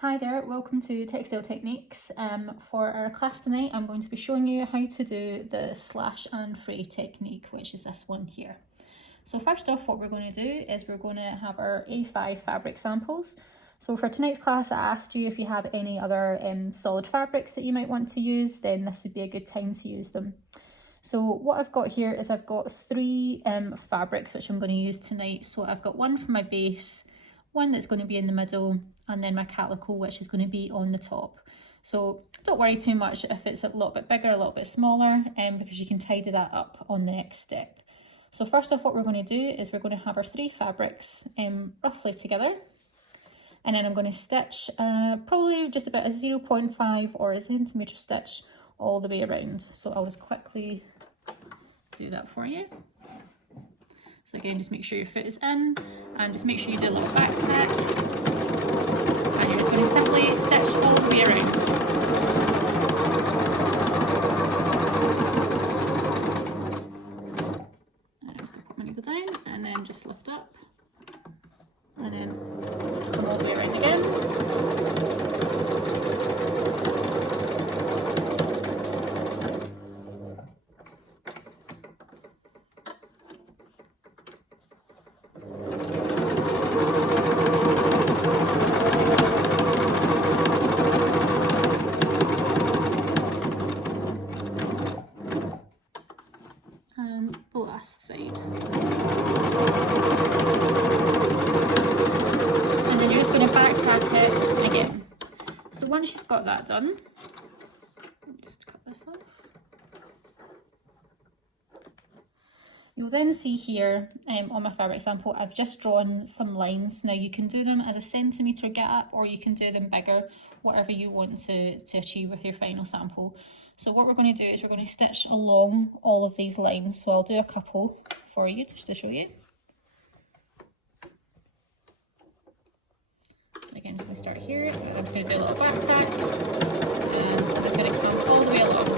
Hi there, welcome to Textile Techniques. For our class tonight, I'm going to be showing you how to do the slash and fray technique, which is this one here. So first off, what we're going to do is we're going to have our A5 fabric samples. So for tonight's class, I asked you if you have any other solid fabrics that you might want to use, then this would be a good time to use them. So what I've got here is I've got three fabrics which I'm going to use tonight. So I've got one for my base, one that's going to be in the middle, and then my calico, which is going to be on the top. So don't worry too much if it's a little bit bigger, a little bit smaller, because you can tidy that up on the next step. So first off, what we're going to do is we're going to have our three fabrics roughly together, and then I'm going to stitch probably just about a 0.5 or a centimetre stitch all the way around. So I'll just quickly do that for you. So again, just make sure your foot is in, and just make sure you do a little back tack, and you're just going to simply stitch all the way around. And I'm just going to put my needle down, and then just lift up, and then come all the way around again. And the last side. And then you're just going to back tack it again. So once you've got that done, let me just cut this off. You'll then see here on my fabric sample, I've just drawn some lines. Now you can do them as a centimetre gap, or you can do them bigger, whatever you want to achieve with your final sample. So what we're going to do is we're going to stitch along all of these lines. So I'll do a couple for you just to show you. So again, I'm just going to start here. I'm just going to do a little back tack, and I'm just going to come all the way along.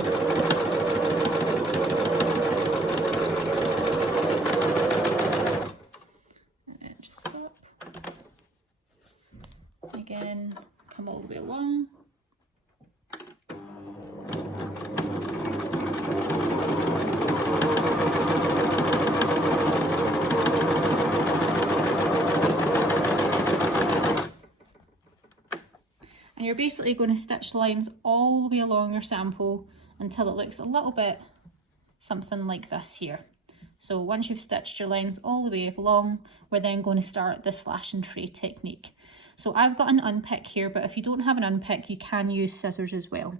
And just stop. Again, come all the way along. And you're basically going to stitch lines all the way along your sample until it looks a little bit something like this here. So once you've stitched your lines all the way along, we're then going to start the slash and fray technique. So I've got an unpick here, but if you don't have an unpick, you can use scissors as well.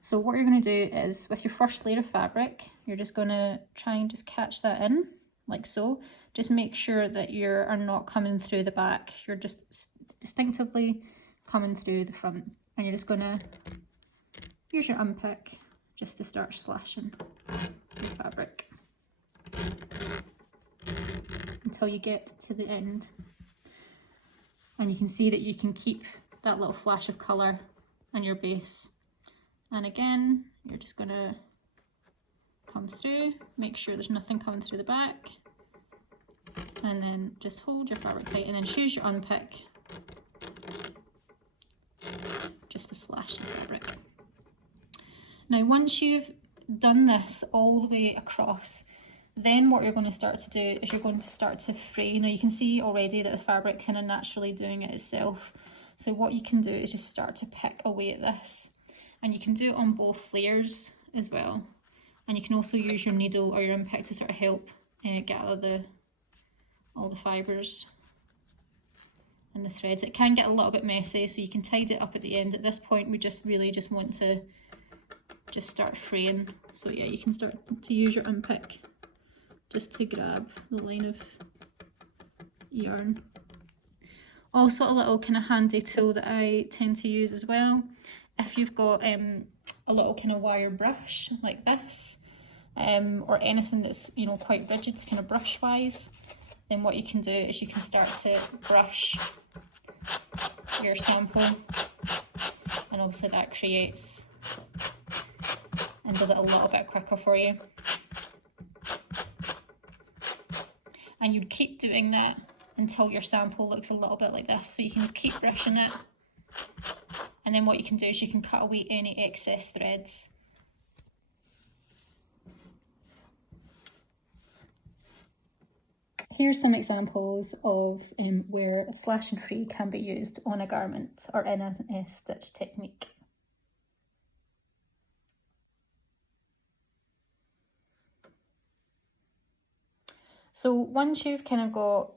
So what you're going to do is with your first layer of fabric, you're just going to try and just catch that in like so. Just make sure that you are not coming through the back. You're just distinctively coming through the front, and you're just going to use your unpick just to start slashing your fabric until you get to the end. And you can see that you can keep that little flash of colour on your base. And again, you're just going to come through, make sure there's nothing coming through the back, and then just hold your fabric tight and then choose your unpick just to slash the fabric. Now once you've done this all the way across, then what you're going to start to do is you're going to start to fray. Now you can see already that the fabric kind of naturally doing it itself. So what you can do is just start to pick away at this, and you can do it on both layers as well. And you can also use your needle or your unpick to sort of help get out of all the fibres and the threads. It can get a little bit messy, so you can tidy it up at the end. At this point, we really just want to just start fraying. So yeah, you can start to use your unpick just to grab the line of yarn. Also a little kind of handy tool that I tend to use as well, if you've got a little kind of wire brush like this, or anything that's, you know, quite rigid kind of brush wise, then what you can do is you can start to brush your sample, and obviously that creates and does it a little bit quicker for you. And you'd keep doing that until your sample looks a little bit like this. So you can just keep brushing it And then what you can do is you can cut away any excess threads. Here's some examples of where slash and fray can be used on a garment or in a stitch technique. So once you've kind of got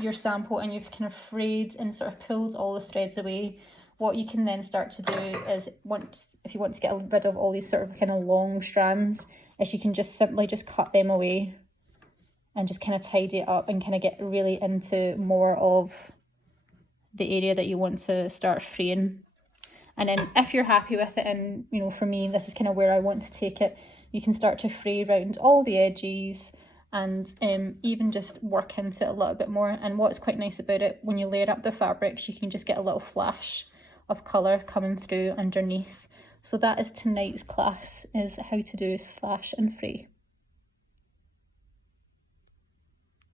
your sample and you've kind of frayed and sort of pulled all the threads away, what you can then start to do is, if you want to get rid of all these sort of kind of long strands, is you can just simply just cut them away and just kind of tidy it up and kind of get really into more of the area that you want to start fraying. And then if you're happy with it, and you know, for me, this is kind of where I want to take it, you can start to fray around all the edges and even just work into it a little bit more. And what's quite nice about it, when you layer up the fabrics, you can just get a little flash of colour coming through underneath. So that is tonight's class, is how to do slash and fray.